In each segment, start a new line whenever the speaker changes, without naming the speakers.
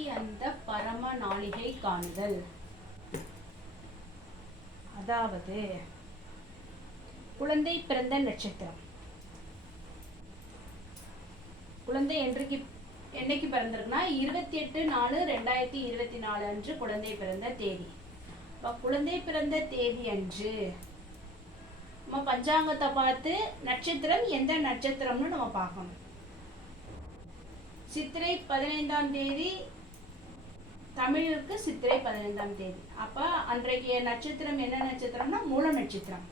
ஆதி அந்த பரம நாளிகை காணுதல். அதாவது குழந்தை பிறந்த நட்சத்திரம். குழந்தை என்றைக்கு என்னைக்கு பிறந்திருக்குன்னா இருபத்தி எட்டு நாலு ரெண்டாயிரத்தி இருபத்தி நாலு அன்று குழந்தை பிறந்த தேதி. இப்போ குழந்தை பிறந்த தேதி அன்று நம்ம பஞ்சாங்கத்தை பார்த்து நட்சத்திரம் எந்த நட்சத்திரம்னு நம்ம பார்க்கணும். சித்திரை பதினைந்தாம் தேதி தமிழுக்கு சித்திரை பதினைந்தாம் தேதி. அப்போ அன்றைக்கு நட்சத்திரம் என்ன நட்சத்திரம்னா மூல நட்சத்திரம்.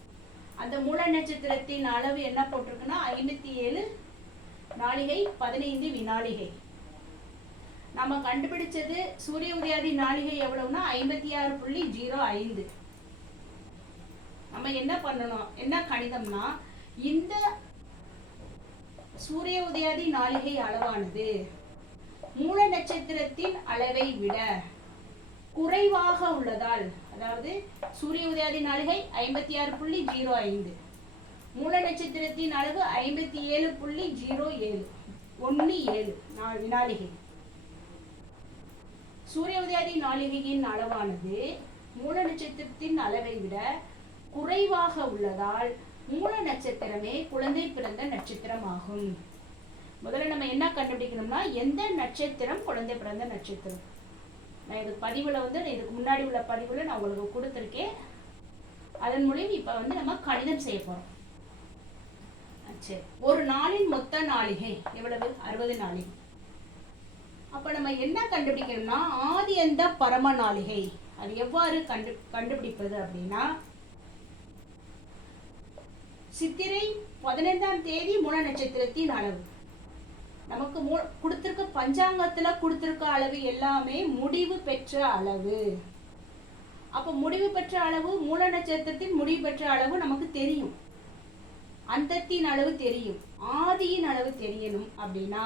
அந்த மூல நட்சத்திரத்தின் அளவு என்ன போட்டிருக்குன்னா ஐம்பத்தி ஏழு நாளிகை பதினைந்து வினாளிகை. நம்ம கண்டுபிடிச்சது சூரிய உதயாதி நாளிகை எவ்வளவுனா ஐம்பத்தி ஆறு புள்ளி ஜீரோ ஐந்து. நம்ம என்ன பண்ணணும்? என்ன கணிதம்னா இந்த சூரிய உதயாதி நாளிகை அளவானது. மூல நட்சத்திரத்தின் அளவை விட குறைவாக உள்ளதால் அதாவது சூரிய உதயாதி நாளிகை ஐம்பத்தி ஆறு புள்ளி ஜீரோ ஐந்து. மூல நட்சத்திரத்தின் அளவு ஐம்பத்தி ஏழு புள்ளி ஜீரோ ஏழு. ஒன்று ஏழு நாள் வினாளிகை சூரிய உதயாதி நாளிகையின் அளவானது மூல நட்சத்திரத்தின் அளவை விட குறைவாக உள்ளதால் மூல நட்சத்திரமே குழந்தை பிறந்த நட்சத்திரம் ஆகும் முதல்ல நம்ம என்ன கண்டுபிடிக்கணும்னா எந்த நட்சத்திரம் குழந்தை பிறந்த நட்சத்திரம்? நான் இது பதிவில் வந்து நான் இதுக்கு முன்னாடி உள்ள பதிவில் நான் உங்களுக்கு கொடுத்துருக்கேன். அதன் மூலியம் இப்போ வந்து நம்ம கணிதம் செய்ய போகிறோம் சரி. ஒரு நாளின் மொத்த நாளிகை எவ்வளவு? அறுபது நாளிகை. அப்ப நம்ம என்ன கண்டுபிடிக்கணும்னா ஆதி அந்த பரம நாளிகை. அது எவ்வாறு கண்டு கண்டுபிடிப்பது அப்படின்னா சித்திரை பதினைந்தாம் தேதி மூல நட்சத்திரத்தின் அளவு. நமக்கு மூ கொடுத்துருக்க பஞ்சாங்கத்துல கொடுத்துருக்க அளவு எல்லாமே முடிவு பெற்ற அளவு. அப்போ முடிவு பெற்ற அளவு மூல நட்சத்திரத்தின் முடிவு பெற்ற அளவு நமக்கு தெரியும். அந்தத்தின் அளவு தெரியும். ஆதியின் அளவு தெரியணும் அப்படின்னா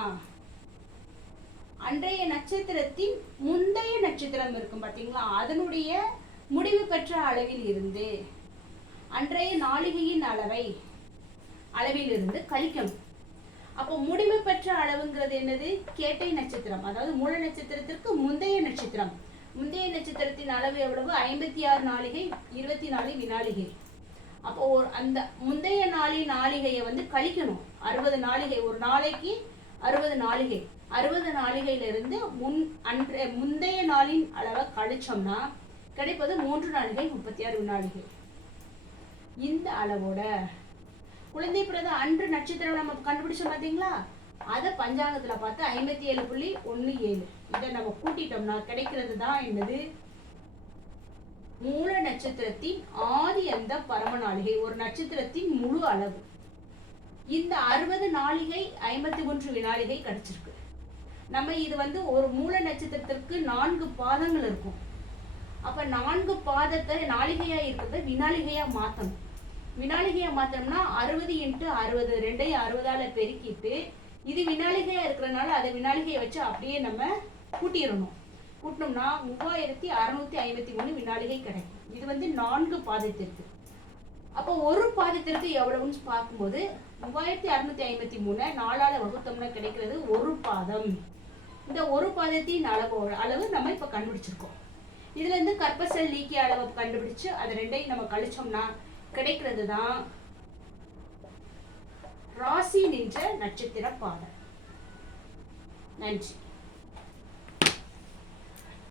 அன்றைய நட்சத்திரத்தின் முந்தைய நட்சத்திரம் இருக்கும் பார்த்தீங்களா அதனுடைய முடிவு பெற்ற அளவில் இருந்து அன்றைய நாளிகையின் அளவை அளவிலிருந்து கழிக்கணும். அப்போ முடிவு பெற்ற அளவுங்கிறது என்னது? கேட்டை நட்சத்திரம். அதாவது மூல நட்சத்திரத்திற்கு முந்தைய நட்சத்திரம். முந்தைய நட்சத்திரத்தின் அளவு எவ்வளவு? ஐம்பத்தி ஆறு நாளிகை இருபத்தி நாலு வினாளிகை. அப்போ ஒரு அந்த முந்தைய நாளின் நாளிகையை வந்து கழிக்கணும். அறுபது நாளிகை ஒரு நாளைக்கு அறுபது நாளிகை. அறுபது நாளிகையிலிருந்து முன் அன்றைய முந்தைய நாளின் அளவை கழிச்சோம்னா கிடைப்பது மூன்று நாளிகை முப்பத்தி ஆறு வினாளிகை. இந்த அளவோட குழந்தை பிறந்த அன்று நட்சத்திரம் நம்ம கண்டுபிடிச்சோம் பார்த்தீங்களா அதை பஞ்சாங்கத்தில் பார்த்து ஐம்பத்தி ஏழு புள்ளி ஒன்று ஏழு. இதை நம்ம கூட்டிட்டோம்னா கிடைக்கிறது தான் என்னது? மூல நட்சத்திரத்தின் ஆதி அந்த பரம நாளிகை ஒரு நட்சத்திரத்தின் முழு அளவு. இந்த அறுபது நாளிகை ஐம்பத்தி ஒன்று வினாளிகை கிடைச்சிருக்கு. நம்ம இது வந்து ஒரு மூல நட்சத்திரத்திற்கு நான்கு பாதங்கள் இருக்கும். அப்ப நான்கு பாதத்தை நாளிகையா இருக்கிறத வினாளிகையா மாத்தணும். வினாலிகையை மாத்தணும்னா அறுபது இன்ட்டு அறுபது ரெண்டையும் அறுபதால பெருக்கிட்டு இது வினாளிகையா இருக்கிறனால அதை வினாளிகையை வச்சு அப்படியே நம்ம கூட்டிடணும். கூட்டினோம்னா மூவாயிரத்தி அறுநூத்தி ஐம்பத்தி மூணு வினாளிகை கிடைக்கும். இது வந்து நான்கு பாதத்திற்கு. அப்போ ஒரு பாதத்திற்கு எவ்வளவுன்னு பார்க்கும்போது மூவாயிரத்தி அறுநூத்தி ஐம்பத்தி மூணு நாலால வகுத்தோம்னா கிடைக்கிறது ஒரு பாதம். இந்த ஒரு பாதத்தின் அளவு அளவு நம்ம இப்ப கண்டுபிடிச்சிருக்கோம். இதுல இருந்து கற்பசல் நீக்கிய அளவை கண்டுபிடிச்சு அது ரெண்டையும் நம்ம கழிச்சோம்னா கிடைக்கிறது தான் ராசி நின்ற நட்சத்திர பாதம் நன்றி.